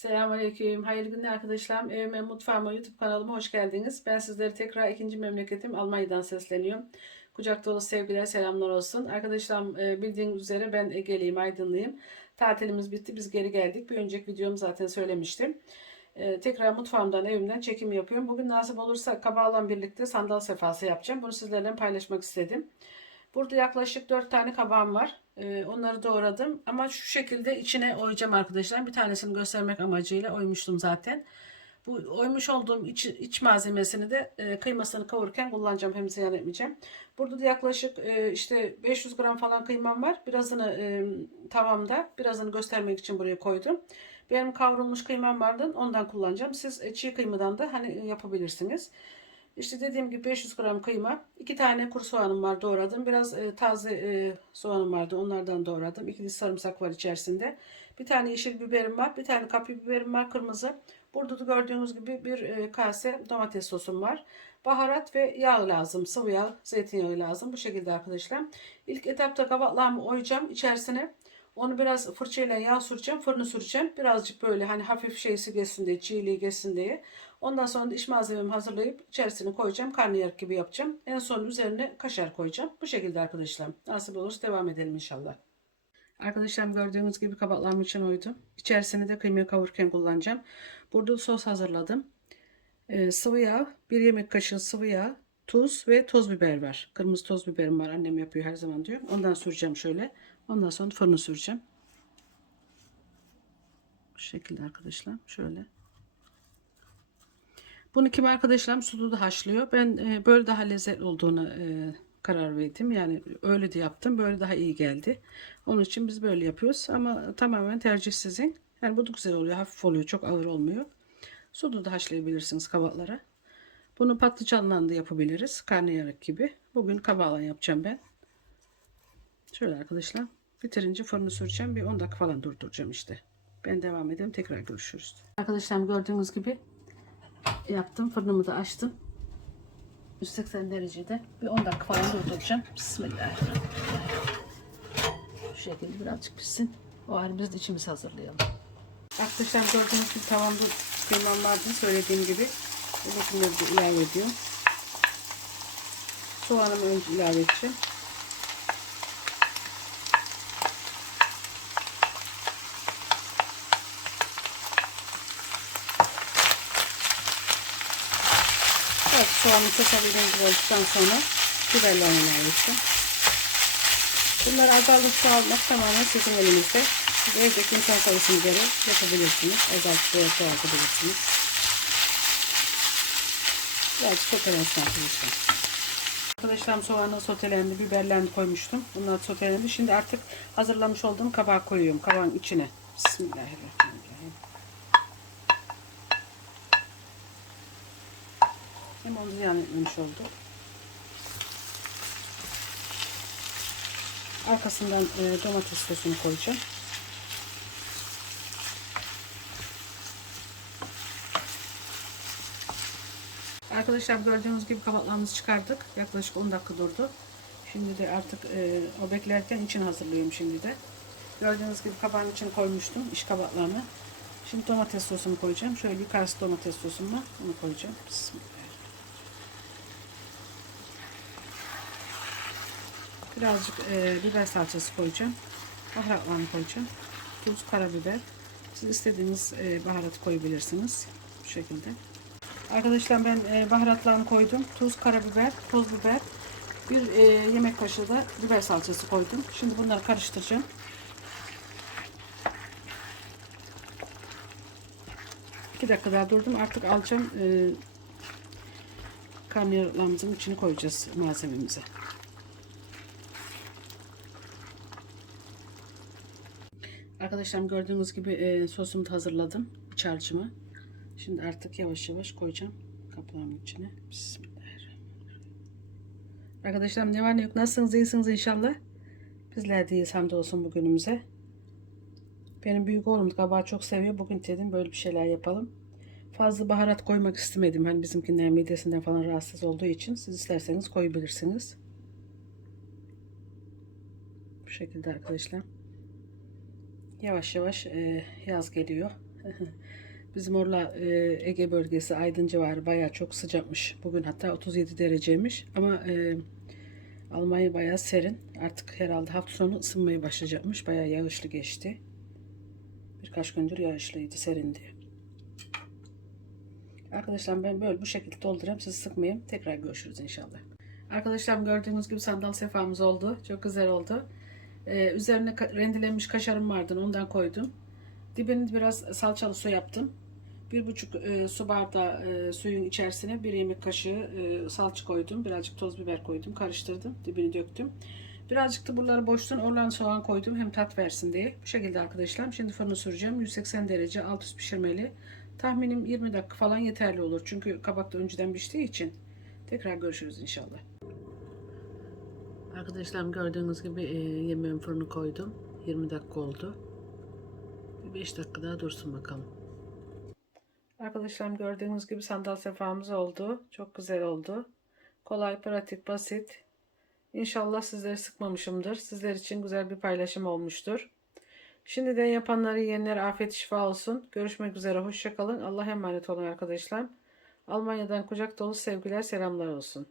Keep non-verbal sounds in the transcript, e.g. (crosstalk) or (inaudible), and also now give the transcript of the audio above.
Selamünaleyküm. Hayırlı günler arkadaşlarım. Evime, mutfağıma, YouTube kanalıma hoş geldiniz. Ben sizlere tekrar ikinci memleketim Almanya'dan sesleniyorum. Kucak dolu sevgiler, selamlar olsun. Arkadaşlarım e, bildiğiniz üzere ben Ege'liyim, Aydınlıyım. Tatilimiz bitti, biz geri geldik. Bir önceki videomu zaten söylemiştim. E, tekrar mutfağımdan, evimden çekim yapıyorum. Bugün nasip olursa kabağla birlikte sandal sefası yapacağım. Bunu sizlerle paylaşmak istedim. Burada yaklaşık 4 tane kabağım var. Ee, onları doğradım. Ama şu şekilde içine oyacağım arkadaşlar. Bir tanesini göstermek amacıyla oymuştum zaten. Bu oymuş olduğum iç, iç malzemesini de e, kıymasını kavururken kullanacağım. Hem ziyan etmeyeceğim. Burada da yaklaşık e, işte 500 gram falan kıymam var. Birazını e, tavamda, birazını göstermek için buraya koydum. Benim kavrulmuş kıymam vardı. Ondan kullanacağım. Siz e, çiğ kıymadan da hani yapabilirsiniz. İşte dediğim gibi 500 gram kıyma, iki tane kuru soğanım var doğradım. Biraz e, taze e, soğanım vardı onlardan doğradım. İki diş sarımsak var içerisinde. Bir tane yeşil biberim var, bir tane kapya biberim var kırmızı. Burada da gördüğünüz gibi bir e, kase domates sosum var. Baharat ve yağ lazım, sıvı yağ, zeytinyağı lazım. Bu şekilde arkadaşlar. İlk etapta kabaklarımı oyacağım içerisine. Onu biraz fırçayla yağ süreceğim, fırını süreceğim. Birazcık böyle hani hafif şeysi geçsin diye, çiğliği geçsin diye. Ondan sonra iç malzememi hazırlayıp içerisine koyacağım. Karnıyarık gibi yapacağım. En son üzerine kaşar koyacağım. Bu şekilde arkadaşlar. Nasip olursa devam edelim inşallah. Arkadaşlar gördüğünüz gibi kabaklarım için oydum. İçerisine de kıymayı kavururken kullanacağım. Burada sos hazırladım. Ee, sıvı yağ, bir yemek kaşığı sıvı yağ, tuz ve toz biber var. Kırmızı toz biberim var. Annem yapıyor her zaman diyor. Ondan süreceğim şöyle. Ondan sonra fırını süreceğim. Bu şekilde arkadaşlar. Şöyle. Bunu kim arkadaşlarım suda haşlıyor. Ben e, böyle daha lezzetli olduğunu e, karar verdim. Yani öyle de yaptım. Böyle daha iyi geldi. Onun için biz böyle yapıyoruz. Ama tamamen tercih sizin. Yani bu da güzel oluyor. Hafif oluyor. Çok ağır olmuyor. Suda da haşlayabilirsiniz kabaklara. Bunu patlıcanla da yapabiliriz. Karnıyarık gibi. Bugün kabakla yapacağım ben. Şöyle arkadaşlar. Bitirince fırını süreceğim. Bir 10 dakika falan durduracağım işte. Ben devam edeyim. Tekrar görüşürüz. Arkadaşlar gördüğünüz gibi yaptım. Fırınımı da açtım. 180 derecede bir 10 dakika falan durduracağım. Bismillahirrahmanirrahim. Şu şekilde birazcık pişsin. O halde biz de içimizi hazırlayalım. Arkadaşlar gördüğünüz gibi tavamda kıymam vardı. Söylediğim gibi. Bunları da ilave ediyorum. Soğanımı önce ilave edeceğim. Soğanı keselim rengi olduktan sonra biberlerini ilave edeceğim. Bunları azaltıp çoğaltmak tamamen sizin elinizde. Evdeki insan sayısına göre yapabilirsiniz. Azaltıp veya çoğaltabilirsiniz. Birazcık sotelesin arkadaşlar. Arkadaşlarım soğanı sotelendi, biberlerini koymuştum. Bunlar sotelendi. Şimdi artık hazırlamış olduğum kabağı koyuyorum kabağın içine. Bismillahirrahmanirrahim. Hem onu ziyan etmemiş oldu. Arkasından e, domates sosunu koyacağım. Arkadaşlar gördüğünüz gibi kabaklarımızı çıkardık. Yaklaşık 10 dakika durdu. Şimdi de artık e, o beklerken için hazırlıyorum şimdi de. Gördüğünüz gibi kabağın içine koymuştum iş kabaklarını. Şimdi domates sosunu koyacağım. Şöyle kase domates sosum var. Onu koyacağım. Bismillah. Birazcık e, biber salçası koyacağım. Baharatlarını koyacağım. Tuz, karabiber. Siz istediğiniz e, baharatı koyabilirsiniz. Bu şekilde. Arkadaşlar ben e, baharatlarını koydum. Tuz, karabiber, toz biber. Bir e, yemek kaşığı da biber salçası koydum. Şimdi bunları karıştıracağım. İki dakika daha durdum. Artık alacağım. E, karnıyarıklarımızın içine koyacağız malzememize. Arkadaşlarım gördüğünüz gibi e, sosumu da hazırladım. İç harcımı. Şimdi artık yavaş yavaş koyacağım kapağımın içine. Bismillahirrahmanirrahim. Arkadaşlarım ne var ne yok. Nasılsınız? iyisiniz inşallah. Bizler de iyiyiz hamdolsun bugünümüze. Benim büyük oğlum kabağı çok seviyor. Bugün dedim böyle bir şeyler yapalım. Fazla baharat koymak istemedim. Hani bizimkiler midesinden falan rahatsız olduğu için. Siz isterseniz koyabilirsiniz. Bu şekilde arkadaşlar. Yavaş yavaş e, yaz geliyor. (laughs) Bizim orla e, Ege bölgesi Aydın civarı bayağı çok sıcakmış. Bugün hatta 37 dereceymiş. Ama e, Almanya bayağı serin. Artık herhalde hafta sonu ısınmaya başlayacakmış. Bayağı yağışlı geçti. Birkaç gündür yağışlıydı, serindi. Arkadaşlar ben böyle bu şekilde doldurayım. Sizi sıkmayayım. Tekrar görüşürüz inşallah. Arkadaşlar gördüğünüz gibi sandal sefamız oldu. Çok güzel oldu. Ee, üzerine rendelenmiş kaşarım vardı. Ondan koydum. Dibini biraz salçalı su yaptım. Bir buçuk e, su bardağı e, suyun içerisine bir yemek kaşığı e, salça koydum. Birazcık toz biber koydum. Karıştırdım. Dibini döktüm. Birazcık da buraları boştan orlan soğan koydum. Hem tat versin diye. Bu şekilde arkadaşlar. Şimdi fırına süreceğim. 180 derece alt üst pişirmeli. Tahminim 20 dakika falan yeterli olur. Çünkü kabak da önceden piştiği için. Tekrar görüşürüz inşallah. Arkadaşlar gördüğünüz gibi e, yemeğin fırını koydum. 20 dakika oldu. 5 dakika daha dursun bakalım. Arkadaşlar gördüğünüz gibi sandal sefamız oldu. Çok güzel oldu. Kolay, pratik, basit. İnşallah sizleri sıkmamışımdır. Sizler için güzel bir paylaşım olmuştur. Şimdiden yapanları yiyenlere afiyet şifa olsun. Görüşmek üzere. Hoşçakalın. Allah'a emanet olun arkadaşlar. Almanya'dan kucak dolu sevgiler, selamlar olsun.